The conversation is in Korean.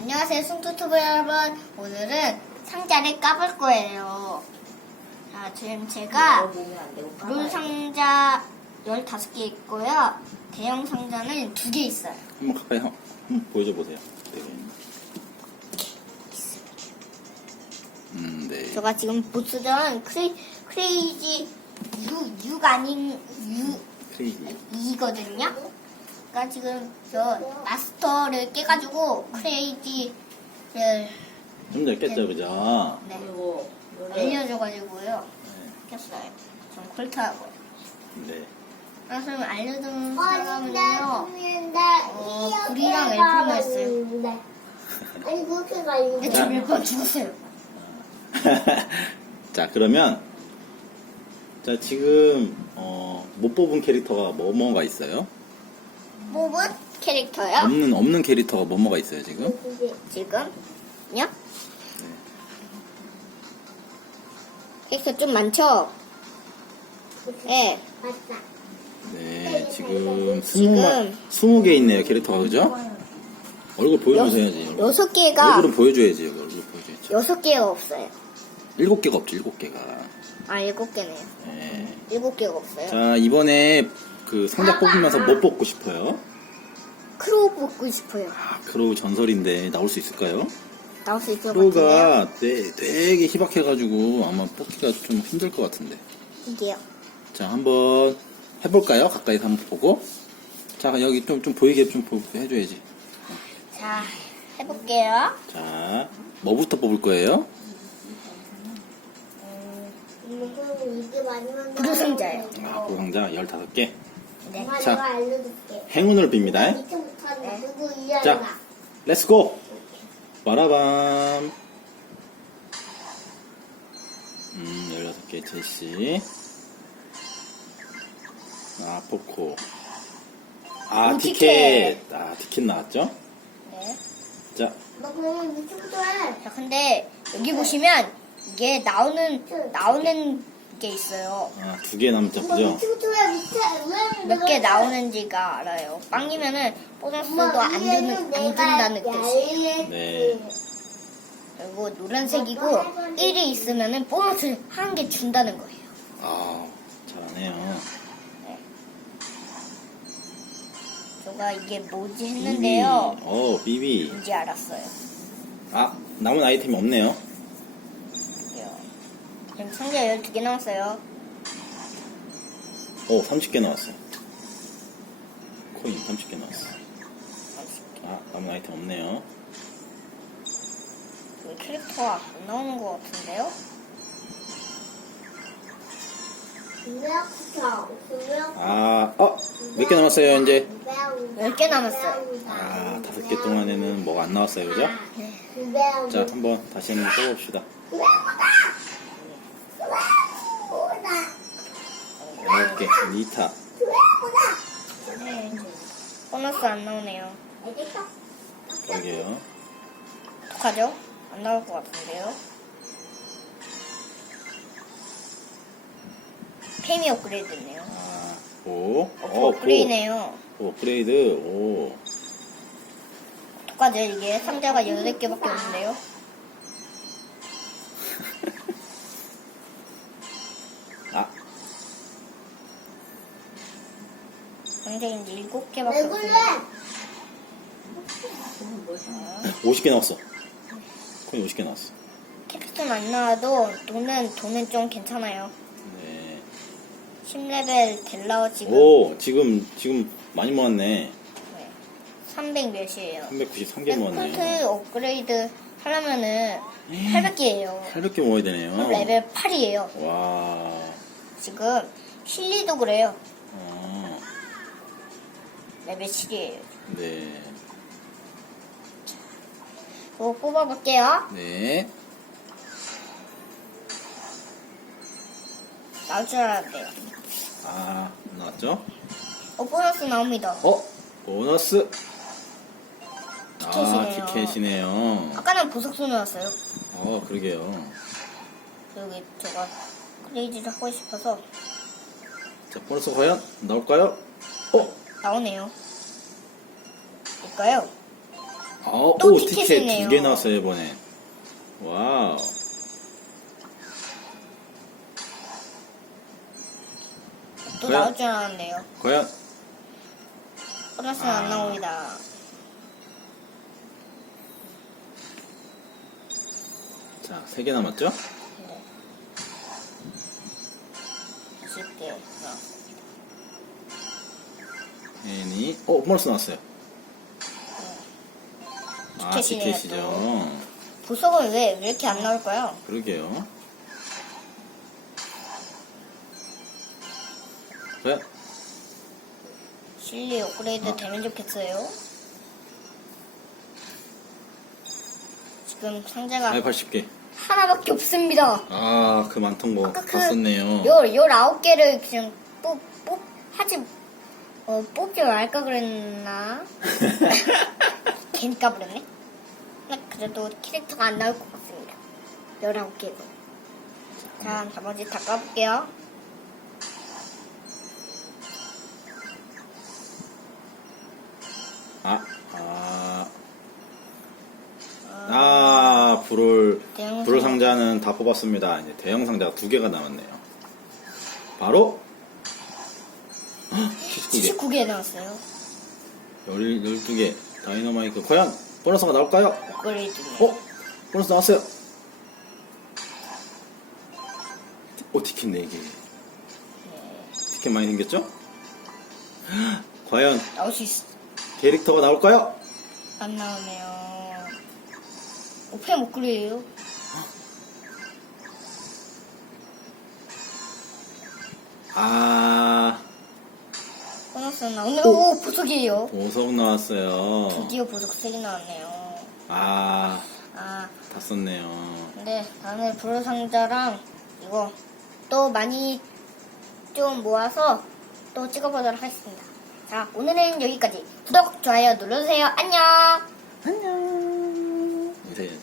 안녕하세요, 숭투투브 여러분. 오늘은 상자를 까볼 거예요. 자, 지금 제가 롤 상자 15개 있고요. 대형 상자는 2개 있어요. 한번 가까이 한, 번 보여줘 보세요. 네. 음, 네. 제가 지금 보스전 크레, 크레이지 6, 6 아닌 6, 크레이지. 2거든요. 그러니까 지금 저 마스터를 깨가지고 크레이지를 좀더 깼죠, 그죠? 네, 그리고 알려줘가지고요. 깼어요. 전 콜트하고요. 네. 그래서 알려준 어, 사람은요. 어, 불이랑 엘프가 있어요. 아니 그렇게 가지고 근데 저몇번 죽었어요. 자, 그러면 자, 지금 어, 못 뽑은 캐릭터가 뭐뭐가 있어요? 뽑은 캐릭터요. 없는 없는 캐릭터가 뭐뭐가 있어요, 지금? 지금요? 캐릭터 좀 많죠? 네. 맞다. 네, 지금 지금 20마, 20개 있네요, 캐릭터가, 그죠? 얼굴 보여주셔야지. 여섯 개가 얼굴은 보여줘야지, 얼굴 보여줘야지. 여섯 개가 없어요. 일곱 개가 없죠, 일곱 개가. 아 일곱 개네요. 네. 일곱 개가 없어요. 자, 이번에 그 상자 뽑으면서 뭐 뽑고 싶어요? 크로우 뽑고 싶어요. 아, 크로우 전설인데 나올 수 있을까요? 나올 수 있을 것 같은데요. 크로우가 되, 되게 희박해가지고 아마 뽑기가 좀 힘들 것 같은데. 이게요. 자, 한번 해볼까요? 가까이서 한번 보고. 자, 여기 좀, 좀 보이게 좀 보- 해줘야지. 자 해볼게요. 자, 뭐부터 뽑을 거예요? 이게 마지막 구두상자예요. 아, 고상자 15개. 네. 엄마 자. 내가 알려줄게. 행운을 빕니다. 네. 누구 자, 렛츠고! 빠라밤. 음, 16개 제시. 아, 포코. 아, 오, 티켓. 아, 티켓 나왔죠? 네. 자, 너 그러면 이때부터 해. 자 근데 여기 보시면 이게 나오는 나오는 게 있어요. 아, 두개 엄마 그죠? 몇 개 나오는지가 알아요. 빵이면은 보너스도 안 주는 안 준다는 뜻이에요. 네. 그리고 노란색이고 1이 있으면은 보너스 한 개 준다는 거예요. 아, 잘하네요. 제가 이게 뭐지 비비. 했는데요. 어, 비비. 이제 알았어요. 아, 남은 아이템이 없네요. 지금 상자 12개 남았어요. 오, 30개 나왔어. 코인 30개 나왔어. 아, 남은 아이템 없네요. 그 캐릭터가 안 나오는 것 같은데요? 아, 어, 몇 개 남았어요, 이제? 열개 남았어요. 아, 다섯 개 동안에는 뭐가 안 나왔어요, 그죠? 자, 한번 다시 한번 뽑아봅시다. 개, 니타. 네. 보너스 안 나오네요. 그러게요. 어떡하죠? 안 나올 것 같은데요? 템이 업그레이드네요. 아, 오. 어, 어, 업그레이드네요. 오, 업그레이드. 오. 어떡하죠? 이게 상자가 8개밖에 없는데요? 상자가 이제 7개밖에 왜 없어요. 그래? 50개 나왔어. 코인 50개 나왔어. 캐릭터는 안 나와도 돈은, 돈은 좀 괜찮아요. 네. 10레벨 델라워 지금 오, 지금, 지금 많이 모았네. 300 몇이에요. 393개 콜트 모았네요. 업그레이드 하려면은 800개예요. 800개 모아야 되네요. 레벨 8이에요. 와. 지금 실리도 그래요. 아, 레벨 7이에요. 네. 이거 뽑아볼게요. 네. 나올 줄 알았대요. 아, 나왔죠? 어, 보너스 나옵니다. 어? 보너스. 아, 티켓이네요. 티켓이네요. 아까는 보석소 나왔어요. 어, 그러게요. 여기 제가 크레이지를 하고 싶어서 자, 보너스 과연 나올까요? 어? 나오네요. 뭘까요? 어, 또 오, 티켓이네요. 티켓 두개 나왔어요, 이번에. 와우. 또 왜요? 나올 줄 알았는데요. 과연, 안 아. 나옵니다. 자, 세 개 남았죠? 어, 보너스 나왔어요. 아, 티켓이네요, 티켓이죠. 보석은 왜, 왜 이렇게 안 나올까요? 그러게요. 과연, 실리 업그레이드 아. 되면 좋겠어요. 지금 상자가 아이, 80개. 하나밖에 없습니다. 아, 그 많던 거 아까 그다 썼네요. 열, 열아홉 개를 그냥 뽑, 뽑, 하지, 어, 뽑지 말까 그랬나? 괜히 까버렸네? 근데 그래도 캐릭터가 안 나올 것 같습니다. 열아홉 개고. 자, 나머지 다 까볼게요. 아, 아, 아, 불을, 대형 불을 상자. 상자는 다 뽑았습니다. 이제 대형 상자가 두 개가 남았네요. 바로, 79개. 79개 나왔어요. 12개. 다이너마이크. 과연, 보너스가 나올까요? 업그레이드. 어? 보너스 나왔어요. 오, 티켓 4개. 티켓 많이 생겼죠? 과연, 나올 수 있, 캐릭터가 나올까요? 안 나오네요. 오펜 업그레이드요? 아, 보너스는 나오네. 오, 보석이에요. 보석 나왔어요. 드디어 보석 3개 나왔네요. 아, 아, 다 썼네요. 근데 다음에 불상자랑 이거 또 많이 좀 모아서 또 찍어보도록 하겠습니다. 자, 오늘은 여기까지. 구독, 좋아요 눌러주세요. 안녕! 안녕. 이제